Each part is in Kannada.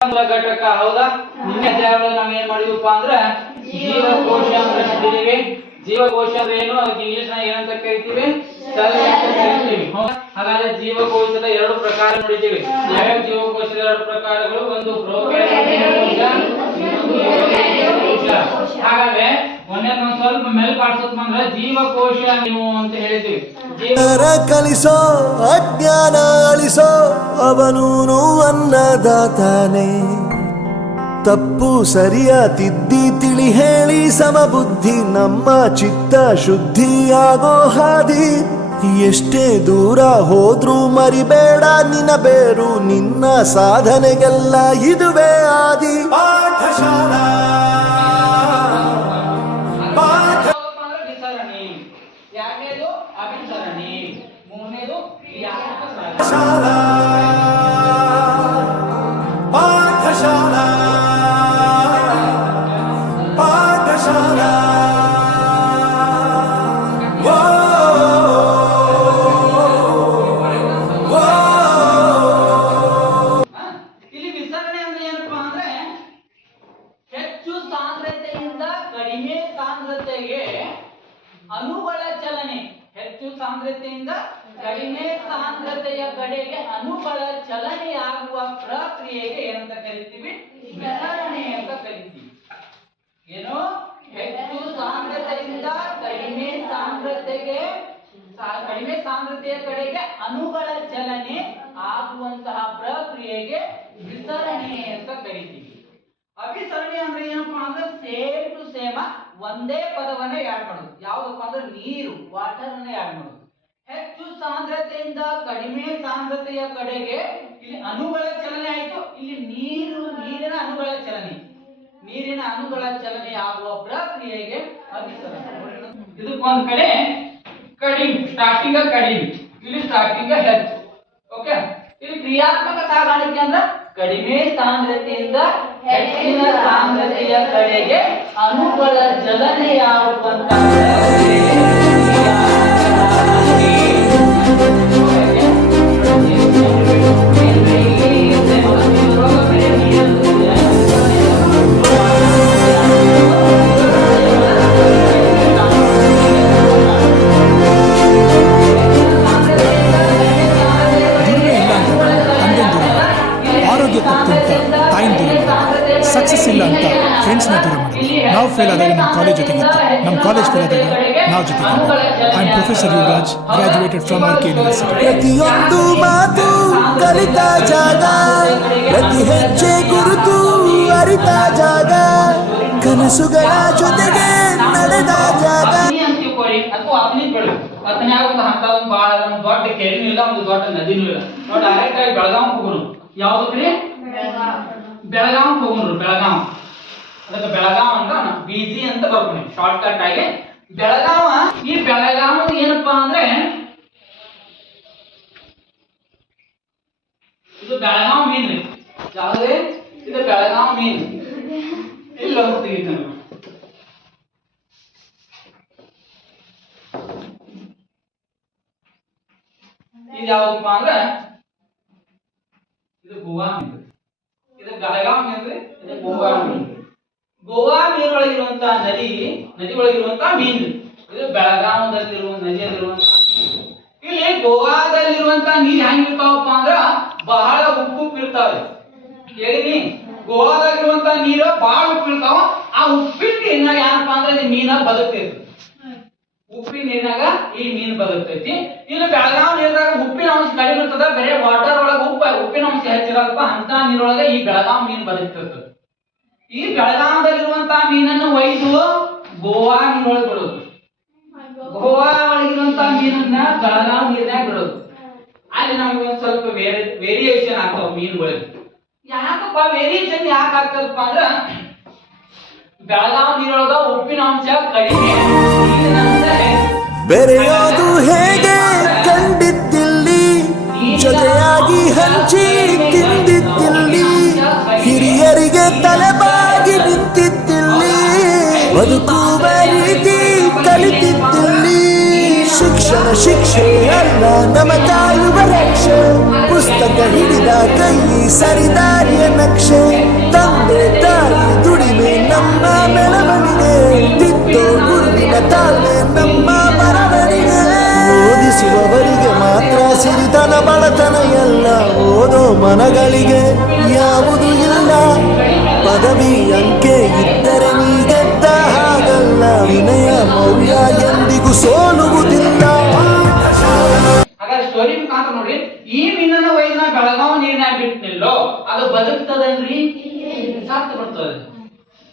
ಘಟಕ ಹೌದಾ? ನಿನ್ನೆ ಅಧ್ಯಾಯದಲ್ಲಿ ನಾವು ಏನ್ ಮಾಡಿದ್ವಪ್ಪ ಅಂದ್ರೆ ಜೀವಕೋಶ ಅಂತ ನೋಡಿದೀವಿ. ಜೀವಕೋಶ ಅಂದ್ರೆ ಏನು? ಅದಕ್ಕೆ ಇಂಗ್ಲಿಷ್ ನ ಏನಂತ ಕರಿತೀವಿ? ಸೆಲ್ ಅಂತ ಕರಿತೀವಿ. ಹಾಗಾದ್ರೆ ಜೀವಕೋಶದ ಎರಡು ಪ್ರಕಾರ ನೋಡಿದೀವಿ. ಯಾವ್ಯಾವ ಜೀವಕೋಶದ ಎರಡು ಪ್ರಕಾರಗಳು? ಒಂದು ಪ್ರೋಕ್ಯಾರಿಯೋಟಿಕ್ ಕೋಶ. ಹಾಗಾದ್ರೆ ಒಂದೇ ಸ್ವಲ್ಪ ಮೇಲ್ಪಾಡ್ಸೋದ್ ಬಂದ್ರೆ ಜೀವಕೋಶ ನೀವು ಅಂತ ಹೇಳಿದ್ವಿ. ಕಲಿಸೋ ಅಜ್ಞಾನ ಅಳಿಸೋ ಅವನೂನು ಅನ್ನದಾತಾನೆ. ತಪ್ಪು ಸರಿಯ ತಿದ್ದಿ ತಿಳಿ ಹೇಳಿ ಸಮಬುದ್ಧಿ ನಮ್ಮ ಚಿತ್ತ ಶುದ್ಧಿಯಾಗೋ ಹಾದಿ. ಎಷ್ಟೇ ದೂರ ಹೋದ್ರೂ ಮರಿಬೇಡ ನಿನ್ನ ಬೇರು, ನಿನ್ನ ಸಾಧನೆಗೆಲ್ಲ ಇದುವೇ ಆದಿ. ಪಾಠಶಾಲಾ ಶಾಲಾ ಪಾಠಶಾಲಾ ಪಾಠಶಾಲಾ. ಇಲ್ಲಿ ವಿಸರಣೆ ಅಂದ್ರೆ ಏನಪ್ಪಾ ಅಂದ್ರೆ ಹೆಚ್ಚು ಸಾಂದ್ರತೆಯಿಂದ ಕಡಿಮೆ ಸಾಂದ್ರತೆಗೆ ಅಣುಗಳ ಚಲನೆ. ಹೆಚ್ಚು ಸಾಂದ್ರತೆಯಿಂದ ಕಡಿಮೆ ಸಾಂದ್ರತೆಯ ಕಡೆಗೆ ಅಣುಗಳ ಚಲನೆಯಾಗುವ ಪ್ರಕ್ರಿಯೆಗೆ ಏನಂತ ಕರಿತೀವಿ? ವಿಸರಣೆ ಅಂತ ಕರಿತೀವಿ. ಏನು? ಹೆಚ್ಚು ಸಾಂದ್ರತೆಯಿಂದ ಕಡಿಮೆ ಸಾಂದ್ರತೆಯ ಕಡೆಗೆ ಅಣುಗಳ ಚಲನೆ ಆಗುವಂತಹ ಪ್ರಕ್ರಿಯೆಗೆ ವಿಸರಣೆ ಅಂತ ಕರಿತೀವಿ. ಅಭಿಸರಣೆ ಅಂದ್ರೆ ಏನಪ್ಪಾ ಅಂದ್ರೆ ಸೇಮ್ ಟು ಸೇಮ್ ಒಂದೇ ಪದವನ್ನ ಆಡ್ ಮಾಡೋದು. ಯಾವ್ದಪ್ಪ ಅಂದ್ರೆ ನೀರು, ವಾಟರ್ ಅನ್ನ ಆಡ್ ಮಾಡೋದು. ಹೆಚ್ಚು ಸಾಂದ್ರತೆಯಿಂದ ಕಡಿಮೆ ಸಾಂದ್ರತೆಯ ಕಡೆಗೆ ಇಲ್ಲಿ ಅಣುಗಳ ಚಲನೆ ಆಯ್ತು. ಇಲ್ಲಿ ನೀರಿನ ಅಣುಗಳ ಚಲನೆ, ನೀರಿನ ಅಣುಗಳ ಚಲನೆ ಆಗುವ ಪ್ರಕ್ರಿಯೆಗೆ ಅಭಿಸರಣೆ. ಇದಕ್ಕೊಂದ್ ಕಡೆ ಕಡಿಮೆ ಸ್ಟಾರ್ಟಿಂಗ್ ಕಡಿಮೆ, ಇಲ್ಲಿ ಸ್ಟಾರ್ಟಿಂಗ್ ಹೆಚ್ಚು. ಓಕೆ, ಇಲ್ಲಿ ಕ್ರಿಯಾತ್ಮಕ ಸಾಗಾಣಿಕೆ ಅಂದ್ರೆ ಕಡಿಮೆ ಸಾಂದ್ರತೆಯಿಂದ ಹೆಚ್ಚಿನ ಸಾಂದ್ರತೆಯ ಕಡೆಗೆ ಅಣುಗಳ ಚಲನೆಯಾಗುವಂತಹ ಸಕ್ಸಸ್ ಇಲ್ಲ ಅಂತ ಫ್ರೆಂಡ್ಸ್ನ ದೂರ ಮಾಡಿ. ನಾವು ಫೇಲ್ ಆದಾಗ ನಮ್ಮ ಕಾಲೇಜ್ ಜೊತೆಗಿತ್ತು, ನಮ್ಮ ಕಾಲೇಜ್ ಫೇಲ್ ಆದಾಗ ನಾವು ಜೊತೆಗೆ. I am professor Yuvraj, graduated from RK university. ಪ್ರತಿಯೊಂದು ಮಾತು ಕಲಿತ ಜಾಗ, ಪ್ರತಿ ಹೆಜ್ಜೆ ಗುರುತು ಅರಿತ ಜಾಗ, ಕನಸುಗಳ ಜೊತೆಗೆ ನಡೆದ ಜಾಗ. ದೊಡ್ಡ ಕೆರೆನೂ ಇಲ್ಲ, ಒಂದು ದೊಡ್ಡ ನದಿನೂ ಇಲ್ಲ. ನೋಡಿ ಡೈರೆಕ್ಟ್ ಆಗಿ ಬೆಳಗಾವ್ ಹೋಗೋಣ. ಯಾವ್ದ್ರಿ? ಬೆಳಗಾವ್ ಹೋಗೋಣ. ಬೆಳಗಾವ್, ಅದಕ್ಕೆ ಬೆಳಗಾವ್ ಅಂತ BG ಅಂತ ಬರ್ತೀನಿ ಶಾರ್ಟ್ ಕಟ್ ಆಗಿ. ಬೆಳಗಾವ, ಈ ಬೆಳಗಾವ್ ಏನಪ್ಪಾ ಅಂದ್ರೆ ಇದು ಬೆಳಗಾವ್ ಮೀನ್. ಯಾವ್ದೇ ಇದು ಬೆಳಗಾವ್ ಮೀನ್. ಇಲ್ಲ ತೆಗಿತ ಇದು ಯಾವ್ದಪ್ಪ ಅಂದ್ರೆ ಇದು ಗೋವಾ ಮೀನು. ಇದು ಬೆಳಗಾವ್ ಮೀನು, ಇದು ಗೋವಾ ಮೀನು. ಗೋವಾ ನೀರೊಳಗಿರುವಂತ ನದಿ ಒಳಗಿರುವಂತ ಮೀನು. ಇದು ಬೆಳಗಾವದಲ್ಲಿರುವ ನದಿಯಲ್ಲಿರುವಂತ. ಇಲ್ಲಿ ಗೋವಾದಲ್ಲಿರುವಂತ ನೀರು ಹೆಂಗಿರ್ತಾವಪ್ಪ ಅಂದ್ರ ಬಹಳ ಉಪ್ಪು ಇರ್ತಾವೆ. ಹೇಳಿನಿ, ಗೋವಾದಾಗಿರುವಂತ ನೀರು ಬಹಳ ಉಪ್ಪು ಇರ್ತಾವ. ಆ ಉಪ್ಪಿನ ನೀರಿನಾಗ ಏನಪ್ಪಾ ಅಂದ್ರೆ ಈ ಮೀನ ಬದುಕ್ತೈತಿ. ಉಪ್ಪಿನ ನೀರಿನಾಗ ಈ ಮೀನು ಬದುಕ್ತೈತಿ. ಇಲ್ಲಿ ಬೆಳಗಾವ್ ನೀರಿನಾಗ ಉಪ್ಪಿನ ಅಂಶ ಕಡಿಮೆ ಇರ್ತದ, ಬೇರೆ ವಾಟರ್ ಒಳಗ ಉಪ್ಪಿನ ಅಂಶ ಹೆಚ್ಚಿರಲ್ಪ. ಅಂತ ನೀರೊಳಗ ಈ ಬೆಳಗಾವ್ ಮೀನು ಬದುಕ್ತಿರ್ತದೆ. ಈ ಬೆಳಗಾವದಲ್ಲಿರುವಂತಹ ಮೀನನ್ನು ಒಯ್ದು ಗೋವಾ ನೀರೊಳಗೆ ಬಿಡೋದು. ಗೋವಾ ಒಳಗಿರುವಂತಹ ಮೀನನ್ನ ಬೆಳಗಾವ್ ನೀರಿನಾಗ ಬಿಡೋದು. ಅಲ್ಲಿ ನಮ್ಗೆ ಒಂದ್ ಸ್ವಲ್ಪ ವೇರಿಯೇಷನ್ ಆಗ್ತಾವ ಮೀನುಗಳಿಗೆ. ಯಾಕಪ್ಪ ವೇರಿಯೇಷನ್ ಯಾಕೆ ಆಗ್ತದಪ್ಪ ಅಂದ್ರ ಬೆಳಗಾವ್ ನೀರೊಳಗ ಉಪ್ಪಿನ ಅಂಶ ಕಡಿಮೆ, ನೀರಿನ ಅಂಶ ಬೆರೆಯೋದು ಹೇಗೆ ಕಂಡಿದ್ದಿಲ್ಲಿ, ಜೊತೆಯಾಗಿ ಹಂಚಿ ತಿಂದಿದ್ದಿಲ್ಲಿ, ಹಿರಿಯರಿಗೆ ತಲೆಬಾಗಿ ನಿಂತಿದ್ದಿಲ್ಲಿ, ಬದುಕುವ ರೀತಿ ಕಲಿತಿದ್ದಿಲ್ಲಿ. ಶಿಕ್ಷಣ ಶಿಕ್ಷೆ ಅಲ್ಲ ನಮ ಕಾಯುವ ರಕ್ಷೆ, ಪುಸ್ತಕ ಹಿಡಿದ ಕೈ ಸರಿದಾರಿಯ ನಕ್ಷೆ. ತಾಳ್ಮೆ ನಮ್ಮ ಬರವಣಿಗೆ. ಓದಿಸುವವರಿಗೆ ಮಾತ್ರ ಸಿರಿತನ ಬಡತನ ಎಲ್ಲ, ಓದೋ ಮನಗಳಿಗೆ ಯಾವುದು ಇಲ್ಲ. ಪದವಿ ಅಂಕೆ ಇದ್ದರೆ ನೀ ಗೆದ್ದ ಹಾಗಲ್ಲ, ವಿನಯ ಮೌಲ್ಯ ಎಂದಿಗೂ ಸೋಲುವುದಿಲ್ಲ. ಹಾಗಾದ್ರೆ ಸ್ಟೋರಿ ಮುಖಾಂತರ ನೋಡ್ರಿ, ಈ ಮೀನನ್ನ ಒಯ್ದು ನಾ ಬೆಳಗಾವ್ ನೀರಿನಾಗ ಬಿಟ್ಟನಿಲ್ಲೋ ಅದು ಬದುಕ್ತದನ್ರಿ? ಸತ್ತು ಬಿಡ್ತದ.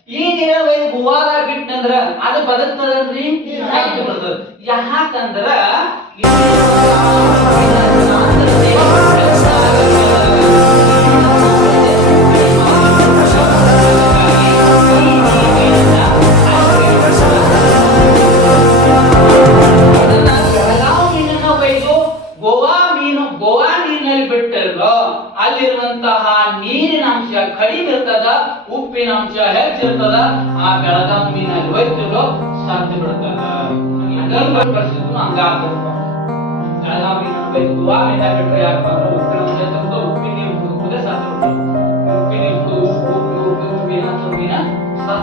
ಈ ನೀರ ಒಯ್ದು ಗೋವಾದಾಗ ಬಿಟ್ಟನಂದ್ರ ಅದು ಬದುಕ್ತದನ್ರಿ? ಸತ್ತು ಬಿಡ್ತದ. ಯಾಕಂದ್ರ ಗೋವಾ ನೀರಿನಲ್ಲಿ ಬಿಟ್ಟಲ್ಲೋ ಅಲ್ಲಿರುವಂತಹ ನೀರಿನ ಅಂಶ ಕಡಿಮೆ ಇರ್ತದ, ಉಪ್ಪಿನ ಅಂಶ ಹೆಚ್ಚಿರ್ತದ. ಆ ಬೆಳಗಾವಿ ಮೀನಲ್ಲಿ ಹೋಯ್ತಿರೋ ಸತ್ತು ಬಿಡ್ತದ. ಪರಿಸ್ಥಿತಿ ಹಂಗಾಗ್ತದ. ಬೆಳಗಾವಿ ಮೀನು ಗೋವಾ ಮೀನಾಗ ಬಿಟ್ಟರೆ ಯಾಕಪ್ಪ ಅಂದ್ರೆ ಉಪ್ಪಿನ ಅಂಶ ಹೆಚ್ಚಿರ್ತದ, ಉಪ್ಪಿನ ನೀರು ಕುಡಿದ್ರೆ ಸತ್ತು ಬಿಡ್ತದ. ಉಪ್ಪಿನ ನೀರು ಉಪ್ಪಿನ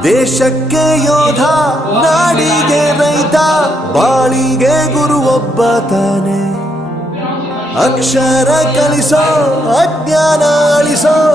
ದೇಶಕ್ಕೆ ಯೋಧ, ನಾಡಿಗೆ ರೈತ, ಬಾಳಿಗೆ ಗುರು ಒಬ್ಬ ತಾನೆ. ಅಕ್ಷರ ಕಲಿಸೋ, ಅಜ್ಞಾನ ಅಳಿಸೋ.